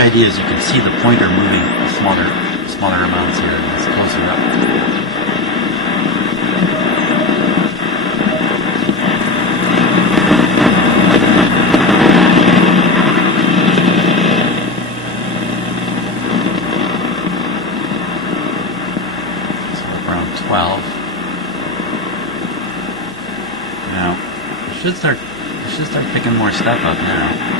The idea is you can see the pointer moving smaller amounts here as closer up. So around 12. Now it should start picking more stuff up now.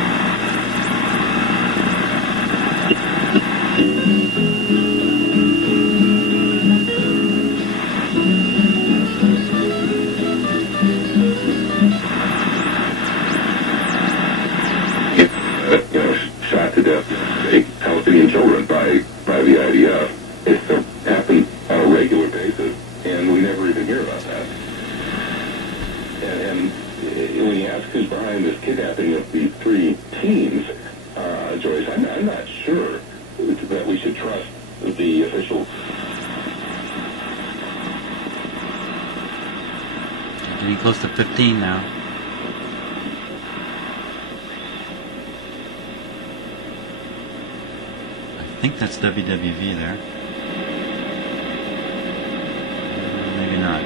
Shot to death Palestinian children by the IDF. It happens on a regular basis, and we never even hear about that. And when you ask who's behind this kidnapping of these 3 teens, Joyce, I'm not sure that we should trust the officials. Getting close to 15 now. I think that's WWV there. Maybe not.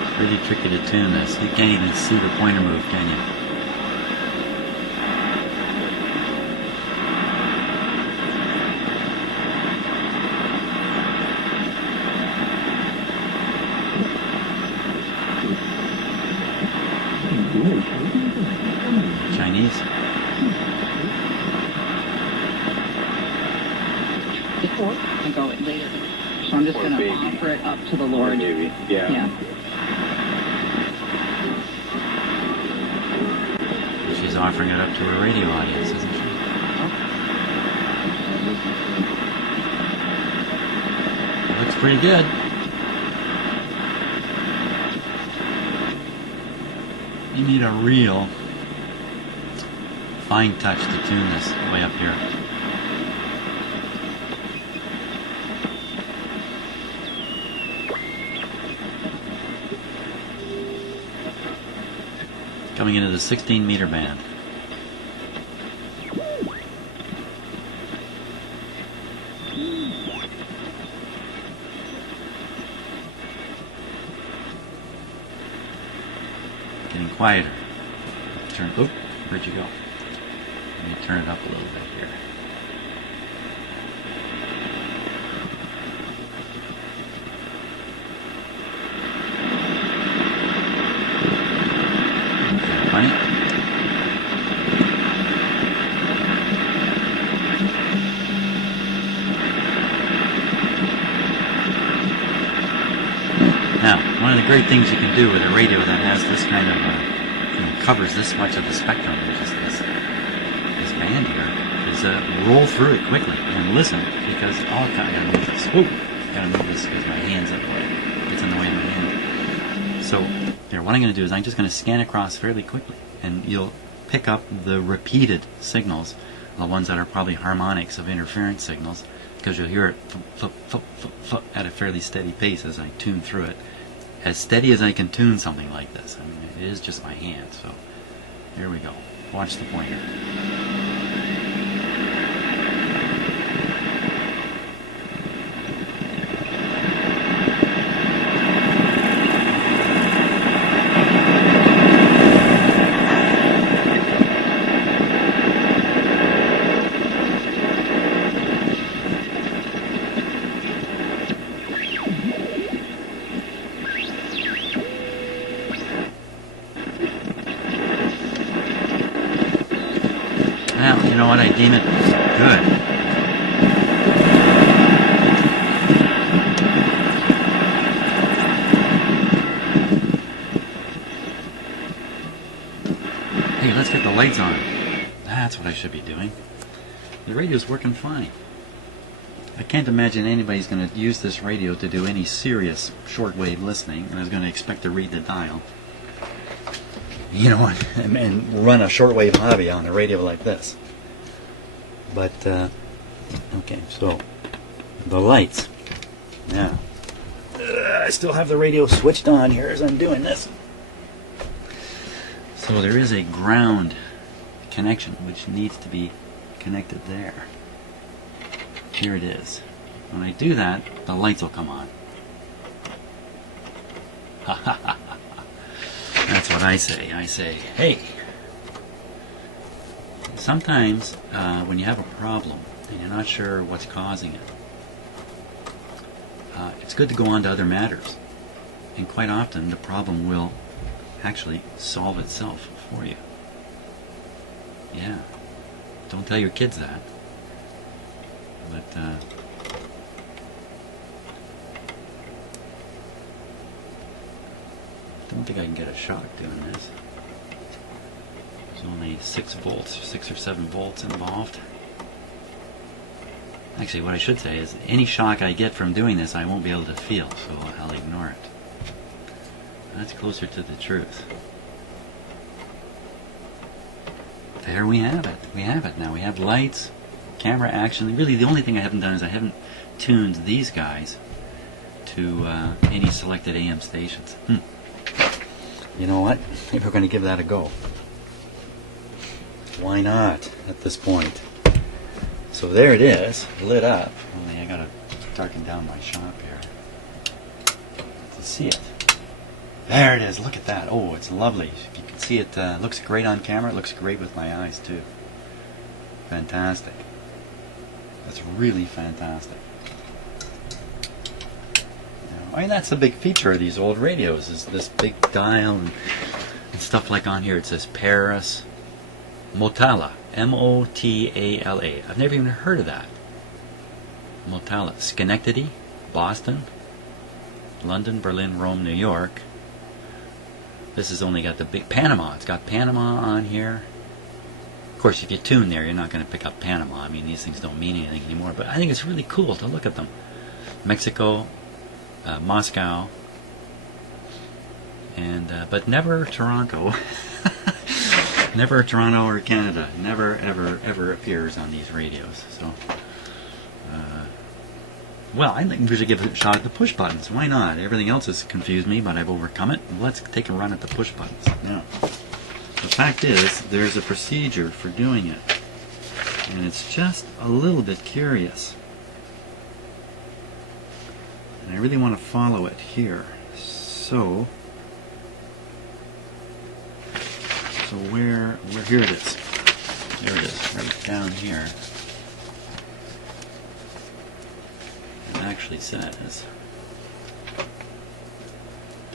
It's really tricky to tune this. You can't even see the pointer move, can you? Chinese. And go it later. So I'm just going to offer it up to the Lord. Maybe. Yeah. She's offering it up to her radio audience, isn't she? It looks pretty good. You need a real fine touch to tune this way up here. Coming into the 16 meter band. Getting quieter. Turn. Oop, where'd you go? Let me turn it up a little bit here. Okay, funny. Now, one of the great things you can do with a radio that has this kind of covers this much of the spectrum, which is this band here, is roll through it quickly and listen, because I gotta move this. Whoa, gotta move this because my hand's in the way. It's in the way of my hand. So here, what I'm going to do is I'm just going to scan across fairly quickly, and you'll pick up the repeated signals, the ones that are probably harmonics of interference signals, because you'll hear it at a fairly steady pace as I tune through it. As steady as I can tune something like this. I mean, it is just my hand, so here we go. Watch the pointer. Well, you know what? I deem it good. Hey, let's get the lights on. That's what I should be doing. The radio's working fine. I can't imagine anybody's going to use this radio to do any serious shortwave listening and is going to expect to read the dial. You know, and run a shortwave hobby on a radio like this. But, okay, so, the lights. Now, I still have the radio switched on here as I'm doing this. So there is a ground connection which needs to be connected there. Here it is. When I do that, the lights will come on. That's what I say. I say, hey, sometimes when you have a problem and you're not sure what's causing it, it's good to go on to other matters. And quite often the problem will actually solve itself for you. Yeah. Don't tell your kids that. But don't think I can get a shock doing this. There's only 6 volts, 6 or 7 volts involved. Actually, what I should say is any shock I get from doing this I won't be able to feel, so I'll ignore it. That's closer to the truth. There we have it. We have it now. We have lights, camera action. Really, the only thing I haven't done is I haven't tuned these guys to any selected AM stations. You know what? Maybe we're going to give that a go. Why not at this point? So there it is, lit up. Only I got to darken down my shop here to see it. There it is. Look at that. Oh, it's lovely. You can see it. Looks great on camera. It looks great with my eyes too. Fantastic. That's really fantastic. I mean, that's the big feature of these old radios, is this big dial and stuff like on here. It says Paris, Motala, M-O-T-A-L-A. I've never even heard of that. Motala. Schenectady, Boston, London, Berlin, Rome, New York. This has only got the big Panama. It's got Panama on here. Of course, if you tune there, you're not going to pick up Panama. I mean, these things don't mean anything anymore. But I think it's really cool to look at them. Mexico, Moscow, and but never Toronto. Never Toronto or Canada. Never, ever, ever appears on these radios. So, well, I think we should give it a shot at the push buttons. Why not? Everything else has confused me, but I've overcome it. Let's take a run at the push buttons. Now, the fact is, there's a procedure for doing it, and it's just a little bit curious. And I really want to follow it here. So where here it is. There it is, right down here. It actually says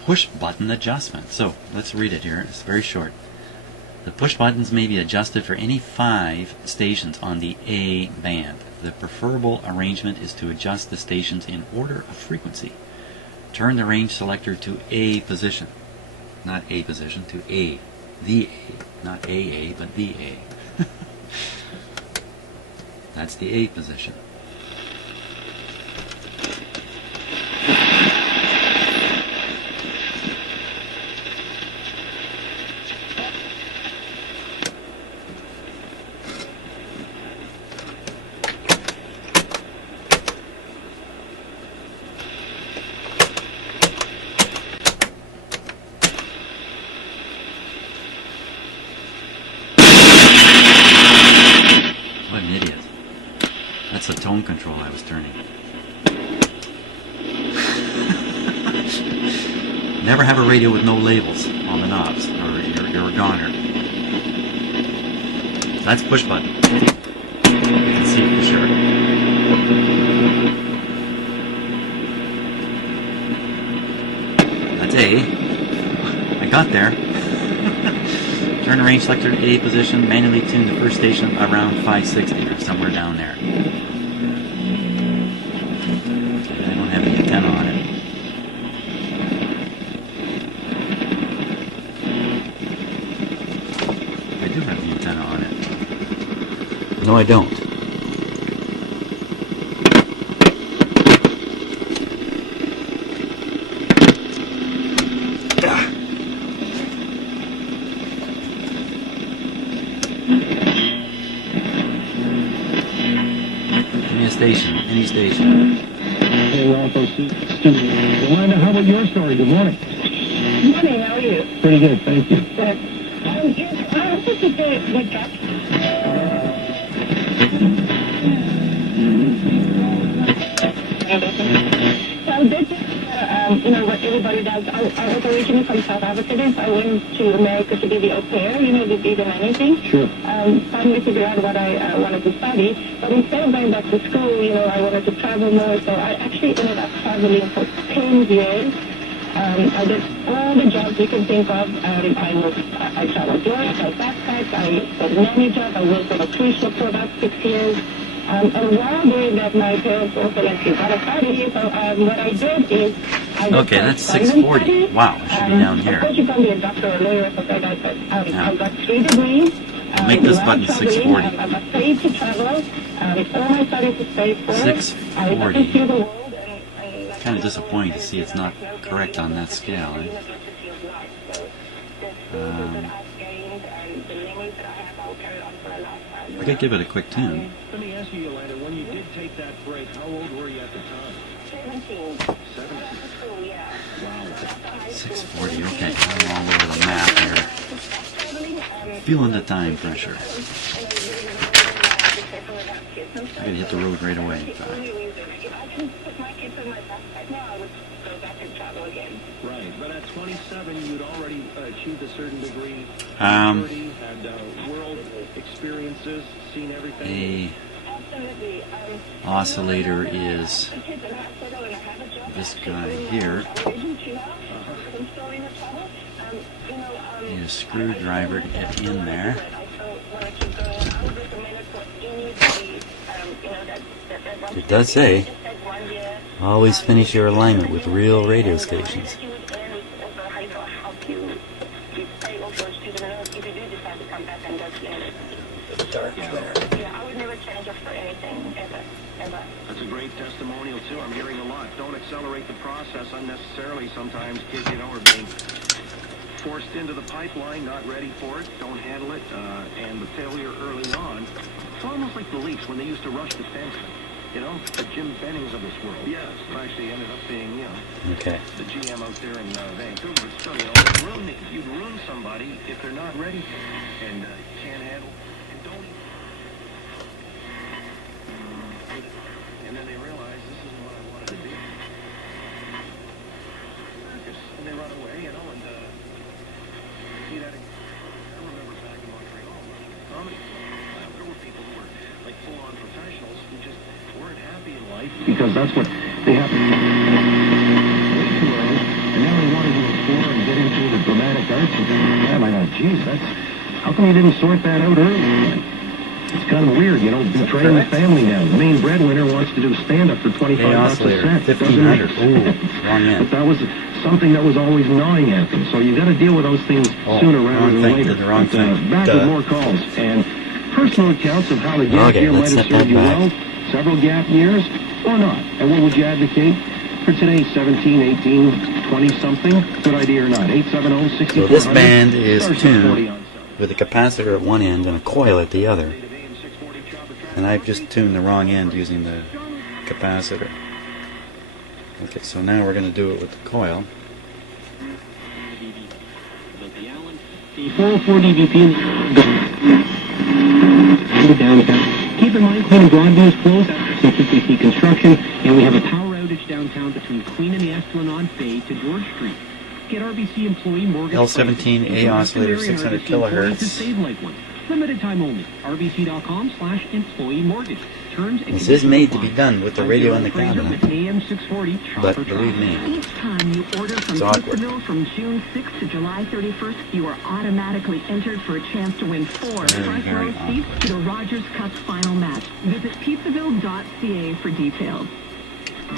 push button adjustment. So let's read it here. It's very short. The push buttons may be adjusted for any 5 stations on the A band. The preferable arrangement is to adjust the stations in order of frequency. Turn the range selector to A position. Not A position, to A. The A. Not AA, but the A. That's the A position. That's the tone control I was turning. Never have a radio with no labels on the knobs, or you're a goner. That's push button. You can see for sure. That's A. I got there. Turn the range selector to A position, manually tune the first station around 560 or somewhere down there. I don't have the antenna on it. I do have the antenna on it. No, I don't. Station, any station. Yolanda, how about your story? Good morning. Good morning, how are you? Pretty good, thank you. Good. This is the gap. So this is, what everybody does. I was originally from South Africa, so I went to America to be the au pair, to be the nanny thing. Sure. Finally figured out what I wanted to study, but instead of going back to school, I wanted to travel more, so I actually ended up traveling for 10 years. I did all the jobs you can think of. I traveled Europe, I backpacked, I did a nanny job, I worked on a cruise ship for about 6 years. And while doing that, my parents also let me got a study. So what I did is Okay, that's 640. Wow, it should be down Of here. course, you can be a doctor or a lawyer or something like that. I've got 3 degrees. Make this button 640. I got paid to travel. All my studies is paid for. 640. Kind of disappointing to see it's not correct on that scale. I could give it a quick tune. Let me ask you, Yolanda, when you did take that break, how old were you at the time? 17. 17. Wow. 640, okay. I'm all over the map here. Feeling the time pressure. I gotta hit the road right away, in fact. Right, but at 27, you'd already achieved a certain degree of Um, maturity, had world experiences, seen everything. A oscillator is this guy here. Need a screwdriver to get in there. It does say, always finish your alignment with real radio stations. That's a great testimonial, too. I'm hearing a lot. Don't accelerate the process unnecessarily. Sometimes kids, are being forced into the pipeline, not ready for it, don't handle it, and the failure early on. It's almost like the Leafs when they used to rush the defenseman. The Jim Bennings of this world. Yes, actually ended up being, Okay. the GM out there in Vancouver. So, you'd ruin somebody if they're not ready and can't handle and don't. And then they realize this isn't what I wanted to do. And they run away, and see that. I remember back in Montreal, comedy. There were people who were like full-on professionals who just weren't happy in life because that's what they have to do way too early, and now they want to explore and get into the dramatic arts. And I thought, geez, how come you didn't sort that out early? It's kind of weird, betraying the family now. The main breadwinner wants to do stand-up for 25 bucks a set. 1,500. Ooh, wrong end. But that was something that was always gnawing at them. So you got to deal with those things sooner rather than later. Did the wrong thing. Back with more calls and personal accounts of how the gap year might have served you well, several gap years, or not. And what would you advocate for today, 17, 18, 20-something? Good idea or not? 870-6400. So this band is tuned with a capacitor at one end and a coil at the other. And I've just tuned the wrong end using the capacitor. Okay, so now we're going to do it with the coil. 404 DVP downtown. Keep in mind, Queen and Broadview is closed after some CCC construction, and we have a power outage downtown between Queen and the Escalon Bay to George Street. Get RBC employee mortgage L17A oscillator, 600 kilohertz. To save like one. Limited time only. RBC.com/employee mortgage. Terms and This is made to be done with the radio in the cabinet. AM 640. But believe me, Each time you order from it's awkward. Pizzaville from June 6th to July 31st, you are automatically entered for a chance to win 4 front row seats to the Rogers Cup final match. Visit pizzaville.ca for details.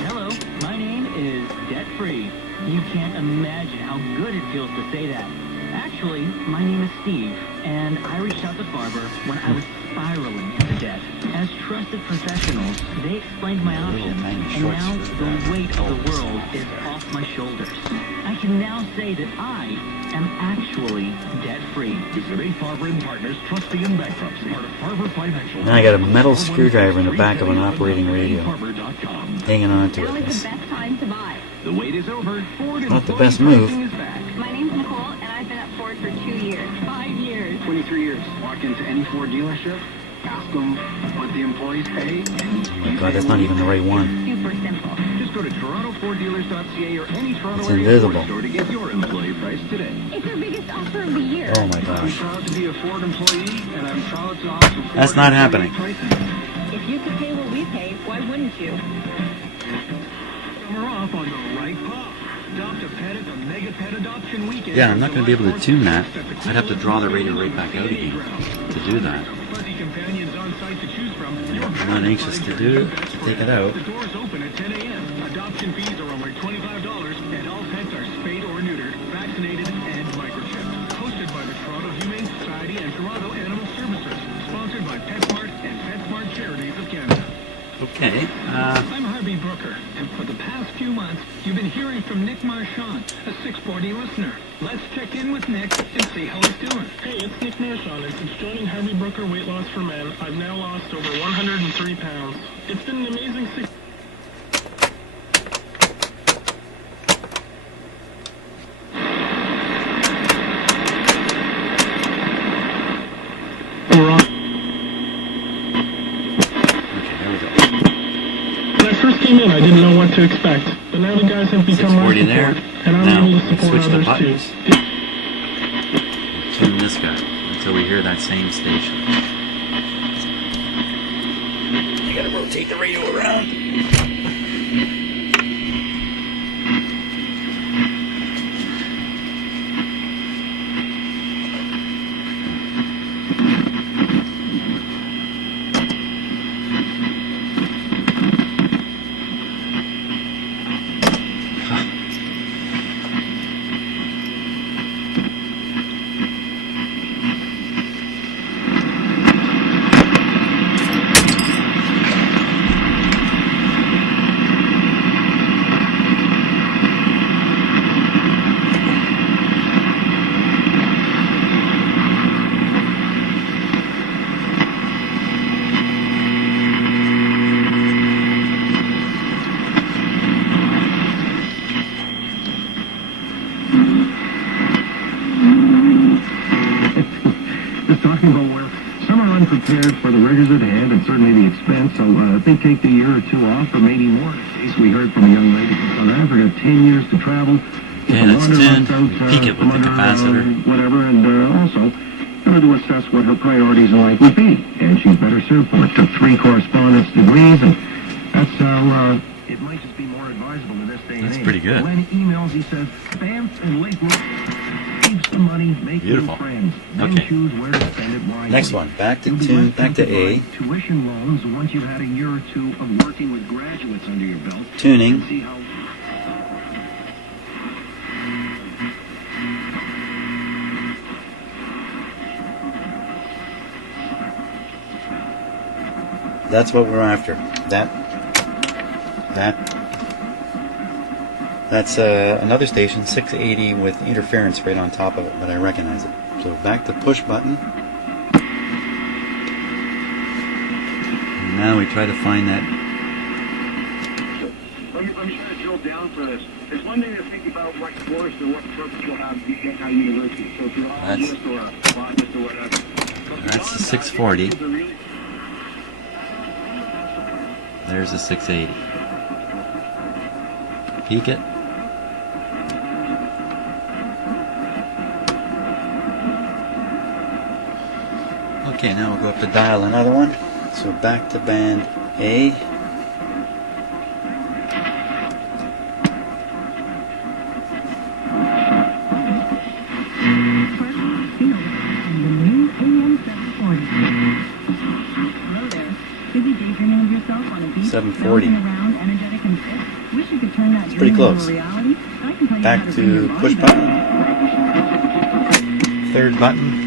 Hello, my name is Debt Free. You can't imagine how good it feels to say that. Actually, my name is Steve, and I reached out to Barber when I was spiraling into debt. As trusted professionals, they explained my options, and now the weight of the world is off my shoulders. I can now say that I am actually debt-free. Visit A. Farber and Partners, trustee in bankruptcy. Part of Farber Financial. Now I got a metal screwdriver in the back of an operating radio, Farber.com. hanging on to Now it. is the best time to buy. The wait is over. Ford Not the employee best move. pricing is back. My name's Nicole, and I've been at Ford for 2 years. 5 years. 23 years. Walk into any Ford dealership, ask them what the employees pay. Oh my God, that's not even the right one. Super simple. Just go to TorontoFordDealers.ca or any Toronto It's area invisible. Ford store to get your employee price today. It's our biggest offer of the year. Oh my I'm gosh. proud to be a Ford employee, and I'm proud to offer Ford That's not employee happening. pricing. If you could pay what we pay, why wouldn't you? Summer off on the right paw. Adopt a pet at the Mega Pet Adoption Weekend. Yeah, I'm not going to be able to tune that. I'd have to draw the radio right back out again to do that. Fuzzy companions on site to choose from. I'm not anxious to take it out. The doors open at 10 a.m. Adoption fees are only $25, and all pets are spayed or neutered, vaccinated, and microchipped. Hosted by the Toronto Humane Society and Toronto Animal Services. Sponsored by PetSmart and PetSmart Charities of Canada. Okay. I'm Harvey Brooker, and for the past few months, you've been hearing from Nick Marchand, a 640 listener. Let's check in with Nick and see how he's doing. Hey, it's Nick Marchand, and since joining Harvey Brooker Weight Loss for Men, I've now lost over 103 pounds. It's been an amazing 6... When I first came in, I didn't know what to expect, but now the guys have become my 640 support, there. and I'm Now, able to let's support switch the others buttons. too. Tune this guy until we hear that same station. I gotta rotate the radio around. Just talking about where some are unprepared for the rigors at hand and certainly the expense, so if they take the year or two off, or maybe more. In case we heard from a young lady from South Africa, 10 years to travel. Okay, that's 10. Peak it with the capacitor. Whatever, and also kind of to assess what her priorities in life would be, and she's better served for it. Took 3 correspondence degrees, and that's how it might just be more advisable in this day and age. That's pretty good. When emails, he says, stamps and late save some money, make Beautiful. new friends, then Okay. choose where to spend it wisely. Next one. Back to You'll be tune. less Back to tempted A. by tuition loans once you've had a year or two of working with graduates under your belt. Tuning. See how That's what we're after. That. That's another station, 680 with interference right on top of it, but I recognize it. So back to push button. And now we try to find that. I'm trying to drill down for this. It's one thing to think about what course or what purpose you'll have at university. So if you're a biologist or a botanist or whatever. That's the 640. There's the 680. Peek it. Okay, now we'll go up to dial another one. So back to band A. Hello there. Busy daydreaming of yourself on a beach, 740. bouncing around, energetic and fit? Wish you could turn that It's pretty dream close. into a reality? I can tell you Back how to bring your to body push back. button. Third button.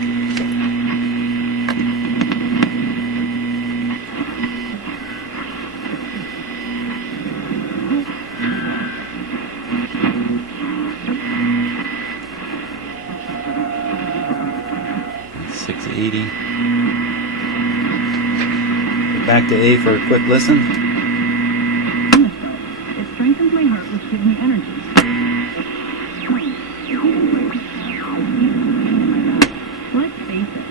back to A for a quick listen. It strengthens my heart, which gives me energy. Let's face it.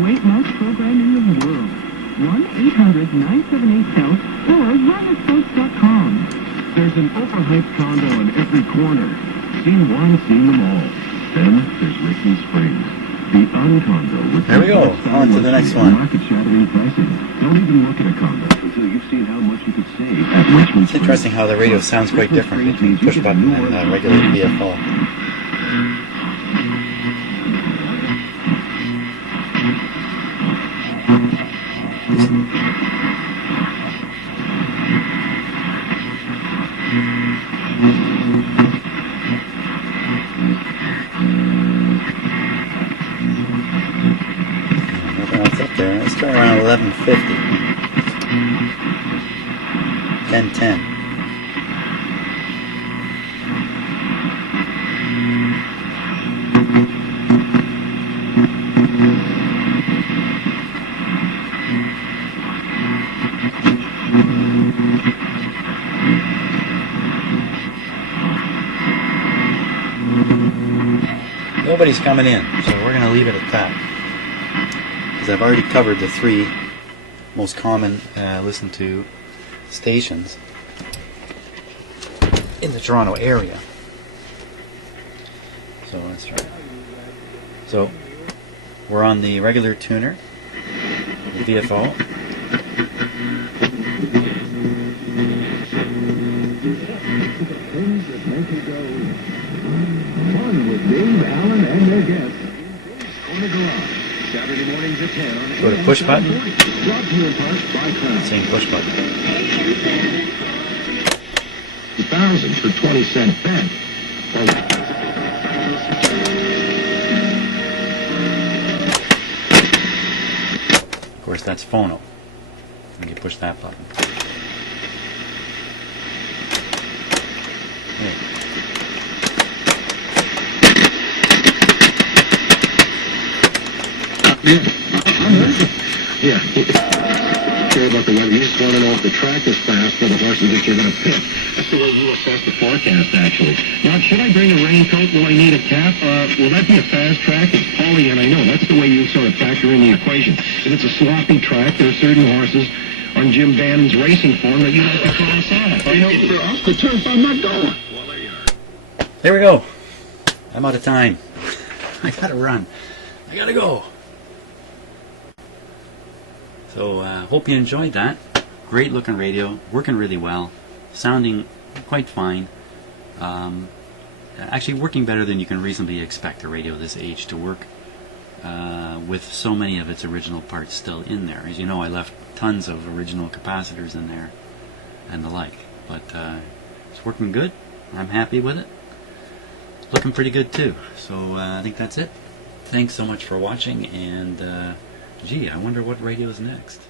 Weight loss program in the world. 1-800-978-SOUTH or runaspouts.com. There's an overhyped condo on every corner. Seen one, seen them all. Then there's Richmond Springs, the uncondo with there we go. On to the next one. Market-shattering pricing. Don't even look at a condo until you've seen how much you could save at Richmond It's interesting how the radio sounds quite different between push button and regular VFO. Let's try around 1150. 1010. Nobody's coming in, so we're going to leave it at that. Because I've already covered the 3 most common listened to stations in the Toronto area. So let's try. So we're on the regular tuner, the VFO. Fun with Dave, Allen, and their guests. On the garage. Saturday mornings at 10 on Go to push button. Same push button. 1,000 for 20-cent bet. Of course, that's phono. And you push that button. Yeah. Care about the weather. You just want to know if the track is fast or the horses that you're going to pick. That's the way you assess the forecast, actually. Now, should I bring a raincoat? Will I need a cap? Will that be a fast track? It's Pollyanna. I know. That's the way you sort of factor in the equation. If it's a sloppy track, there are certain horses on Jim Bannon's racing form that you like to cross off. I know. If off the turf, I'm not going. Well, there you are. There we go. I'm out of time. I gotta run. I gotta go. So hope you enjoyed that. Great looking radio, working really well, sounding quite fine. Actually working better than you can reasonably expect a radio this age to work with so many of its original parts still in there. As you know, I left tons of original capacitors in there and the like. But it's working good. I'm happy with it. Looking pretty good too. So I think that's it. Thanks so much for watching, and gee, I wonder what radio is next.